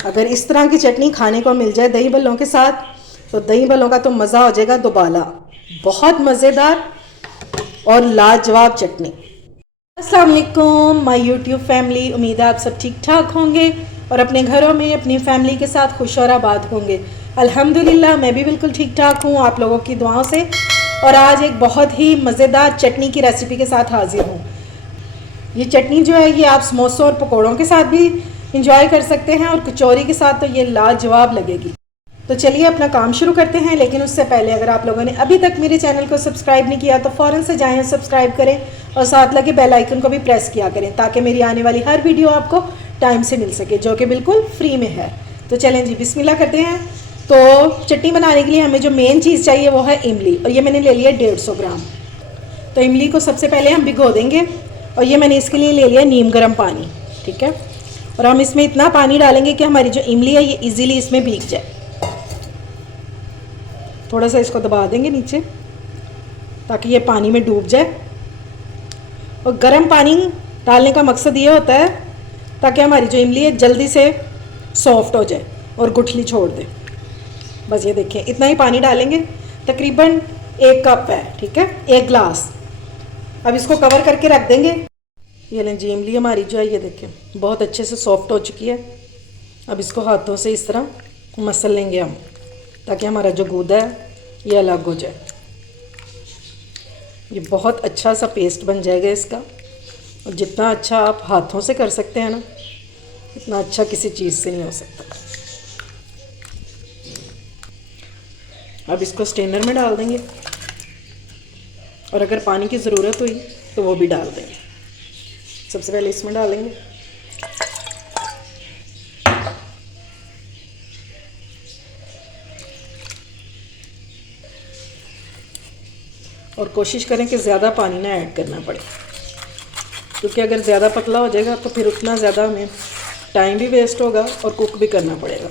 अगर इस तरह की चटनी खाने को मिल जाए दही भल्लों के साथ तो दही भल्लों का तो मज़ा हो जाएगा दोबाला। बहुत मज़ेदार और लाजवाब चटनी। अस्सलाम वालेकुम माय यूट्यूब फैमिली, उम्मीद है आप सब ठीक ठाक होंगे और अपने घरों में अपनी फैमिली के साथ खुश और आबाद होंगे। अल्हम्दुलिल्लाह मैं भी बिल्कुल ठीक ठाक हूँ आप लोगों की दुआओं से। और आज एक बहुत ही मज़ेदार चटनी की रेसिपी के साथ हाजिर हूँ। ये चटनी जो है ये आप समोसों और पकौड़ों के साथ भी इंजॉय कर सकते हैं और कचौरी के साथ तो ये लाजवाब लगेगी। तो चलिए अपना काम शुरू करते हैं, लेकिन उससे पहले अगर आप लोगों ने अभी तक मेरे चैनल को सब्सक्राइब नहीं किया तो फ़ौरन से जाएं और सब्सक्राइब करें और साथ लगे बेल आइकन को भी प्रेस किया करें ताकि मेरी आने वाली हर वीडियो आपको टाइम से मिल सके, जो कि बिल्कुल फ्री में है। तो चलें जी बिस्मिल्लाह करते हैं। तो चटनी बनाने के लिए हमें जो मेन चीज़ चाहिए वो है इमली, और ये मैंने ले लिया 150 ग्राम। तो इमली को सबसे पहले हम भिगो देंगे और ये मैंने इसके लिए ले लिया नीम गर्म पानी, ठीक है। और हम इसमें इतना पानी डालेंगे कि हमारी जो इमली है ये इजीली इसमें भीग जाए। थोड़ा सा इसको दबा देंगे नीचे ताकि ये पानी में डूब जाए। और गर्म पानी डालने का मकसद ये होता है ताकि हमारी जो इमली है जल्दी से सॉफ्ट हो जाए और गुठली छोड़ दे। बस ये देखिए इतना ही पानी डालेंगे, तकरीबन 1 कप है, ठीक है, 1 ग्लास। अब इसको कवर करके रख देंगे। ये लें जी इमली हमारी जो है ये देखिए बहुत अच्छे से सॉफ्ट हो चुकी है। अब इसको हाथों से इस तरह मसल लेंगे हम ताकि हमारा जो गूदा है ये अलग हो जाए। ये बहुत अच्छा सा पेस्ट बन जाएगा इसका, और जितना अच्छा आप हाथों से कर सकते हैं ना इतना अच्छा किसी चीज़ से नहीं हो सकता। अब इसको स्ट्रेनर में डाल देंगे और अगर पानी की ज़रूरत हुई तो वो भी डाल देंगे। सबसे पहले इसमें डालेंगे और कोशिश करें कि ज़्यादा पानी ना ऐड करना पड़े, क्योंकि अगर ज़्यादा पतला हो जाएगा तो फिर उतना ज़्यादा हमें टाइम भी वेस्ट होगा और कुक भी करना पड़ेगा।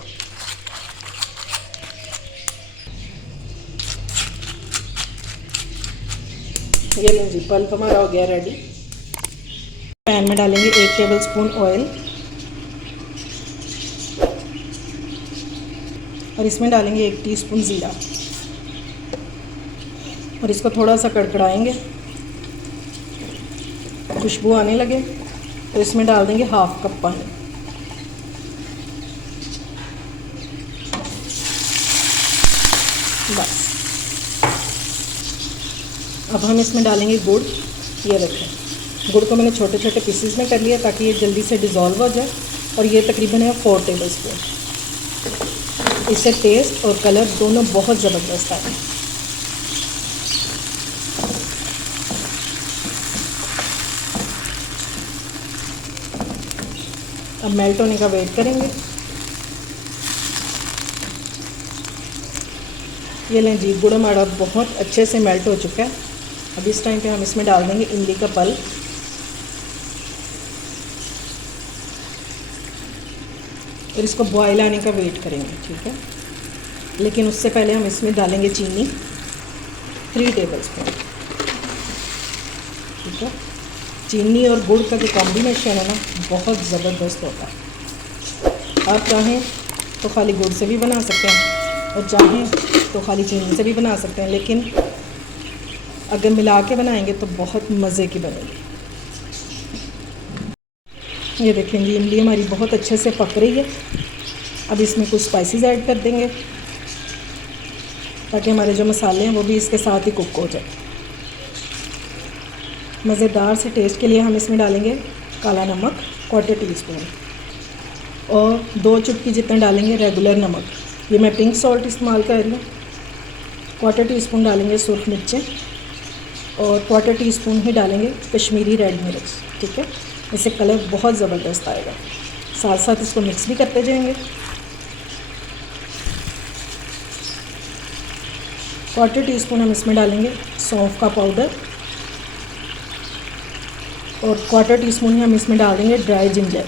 ये लें जी पल्प हमारा हो गया रेडी। पैन में डालेंगे 1 टेबलस्पून ऑयल और इसमें डालेंगे 1 टीस्पून ज़ीरा और इसको थोड़ा सा कड़कड़ाएंगे, खुशबू आने लगे तो इसमें डाल देंगे 1/2 कप पानी। बस अब हम इसमें डालेंगे गुड़। ये रखें गुड़ को मैंने छोटे छोटे पीसेस में कर लिया ताकि ये जल्दी से डिज़ोल्व हो जाए, और ये तकरीबन है 4 टेबलस्पून। इससे टेस्ट और कलर दोनों बहुत ज़बरदस्त आए। अब मेल्ट होने का वेट करेंगे। ये लें जी गुड़ हमारा बहुत अच्छे से मेल्ट हो चुका है। अब इस टाइम पे हम इसमें डाल देंगे इमली का पल्प और इसको बॉयल आने का वेट करेंगे, ठीक है। लेकिन उससे पहले हम इसमें डालेंगे चीनी 3 टेबलस्पून, ठीक है। चीनी और गुड़ का जो कॉम्बिनेशन है ना बहुत ज़बरदस्त होता है। आप चाहें तो खाली गुड़ से भी बना सकते हैं और चाहें तो खाली चीनी से भी बना सकते हैं, लेकिन अगर मिला के बनाएंगे तो बहुत मज़े की बनेगी। ये देखेंगे इमली हमारी बहुत अच्छे से पक रही है। अब इसमें कुछ स्पाइसेस ऐड कर देंगे ताकि हमारे जो मसाले हैं वो भी इसके साथ ही कुक हो जाए। मज़ेदार से टेस्ट के लिए हम इसमें डालेंगे काला नमक 1/4 टीस्पून और 2 चुटकी जितना डालेंगे रेगुलर नमक। ये मैं पिंक सॉल्ट इस्तेमाल कर रही हूँ। 1/4 टीस्पून डालेंगे सुरख मिर्चें और 1/4 टीस्पून ही डालेंगे कश्मीरी रेड मिर्च, ठीक है। इससे कलर बहुत ज़बरदस्त आएगा। साथ साथ इसको मिक्स भी करते जाएंगे। 1/4 टीस्पून हम इसमें डालेंगे सौंफ का पाउडर और 1/4 टीस्पून ही हम इसमें डाल देंगे ड्राई जिंजर।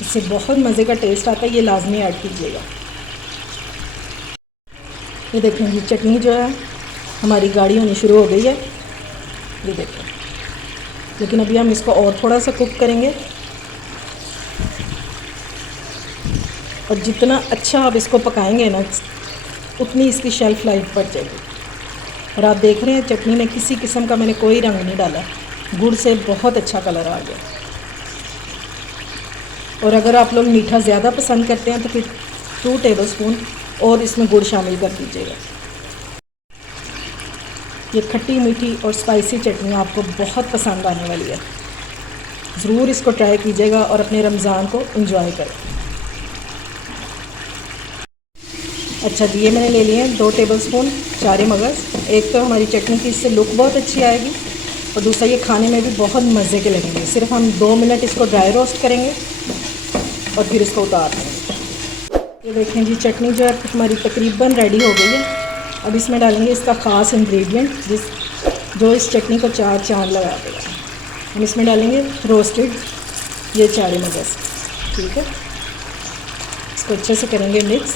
इससे बहुत मज़े का टेस्ट आता है, ये लाजमी ऐड कीजिएगा। ये देखें ये चटनी जो है हमारी गाढ़ी होनी शुरू हो गई है, ये देखें। लेकिन अभी हम इसको और थोड़ा सा कुक करेंगे और जितना अच्छा आप इसको पकाएंगे ना, उतनी इसकी शेल्फ़ लाइफ बढ़ जाएगी। और आप देख रहे हैं चटनी में किसी किस्म का मैंने कोई रंग नहीं डाला, गुड़ से बहुत अच्छा कलर आ गया। और अगर आप लोग मीठा ज़्यादा पसंद करते हैं तो फिर 2 टेबलस्पून और इसमें गुड़ शामिल कर दीजिएगा। ये खट्टी मीठी और स्पाइसी चटनी आपको बहुत पसंद आने वाली है। ज़रूर इसको ट्राई कीजिएगा और अपने रमज़ान को एंजॉय करें। अच्छा जी, ये मैंने ले लिए हैं 2 टेबलस्पून चारे मगज़। एक तो हमारी चटनी की इससे लुक बहुत अच्छी आएगी और दूसरा ये खाने में भी बहुत मज़े के लगेंगे। सिर्फ हम 2 मिनट इसको ड्राई रोस्ट करेंगे और फिर इसको उतार देंगे। ये देखें जी, चटनी जो है हमारी तकरीबन रेडी हो गई है। अब इसमें डालेंगे इसका ख़ास इंग्रेडिएंट जो इस चटनी को 4 चांद लगा देगा। हम इसमें डालेंगे रोस्टेड ये चारे मगज़। ठीक है, इसको अच्छे से करेंगे मिक्स।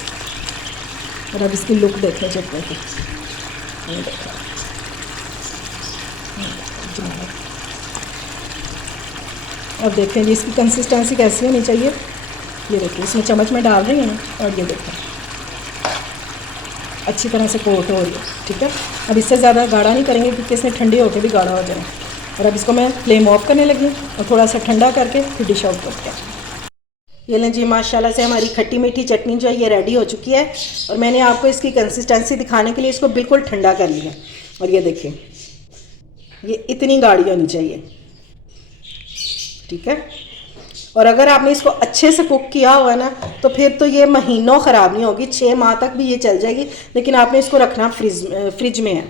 और अब इसकी लुक देखें चटनी की, ये देखा अब देखें जी इसकी कंसिस्टेंसी कैसी होनी चाहिए। ये देखिए, इसमें चम्मच में डाल रही हैं और ये देखें अच्छी तरह से कोट हो रही है। ठीक है, अब इससे ज़्यादा गाढ़ा नहीं करेंगे क्योंकि इसमें ठंडी होकर भी गाढ़ा हो जाए। और अब इसको मैं फ्लेम ऑफ करने लगी और थोड़ा सा ठंडा करके फिर डिश आउट करते हैं। ये लें जी, माशाल्लाह से हमारी खट्टी मीठी चटनी जो है ये रेडी हो चुकी है। और मैंने आपको इसकी कंसिस्टेंसी दिखाने के लिए इसको बिल्कुल ठंडा कर लिया। और ये देखिए, ये इतनी गाढ़ी होनी चाहिए। ठीक है, और अगर आपने इसको अच्छे से कुक किया हुआ ना तो फिर तो ये महीनों ख़राब नहीं होगी, 6 माह तक भी ये चल जाएगी। लेकिन आपने इसको रखना फ्रिज में है।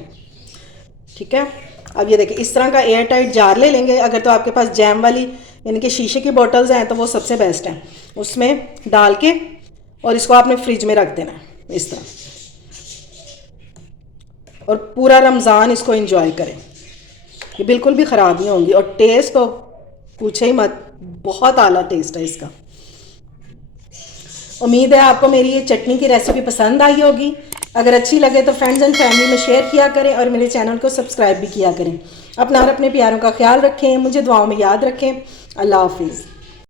ठीक है, अब ये देखिए इस तरह का एयर टाइट जार ले लेंगे। अगर तो आपके पास जैम वाली यानी कि शीशे की बॉटल्स हैं तो वो सबसे बेस्ट हैं। उसमें डाल के और इसको आपने फ्रिज में रख देना है इस तरह। और पूरा रमज़ान इसको एंजॉय करें, ये बिल्कुल भी ख़राब नहीं होंगी। और टेस्ट तो पूछे ही मत, बहुत आला टेस्ट है इसका। उम्मीद है आपको मेरी ये चटनी की रेसिपी पसंद आई होगी। अगर अच्छी लगे तो फ्रेंड्स एंड फैमिली में शेयर किया करें और मेरे चैनल को सब्सक्राइब भी किया करें। अपना और अपने प्यारों का ख्याल रखें, मुझे दुआओं में याद रखें। अल्लाह हाफिज़।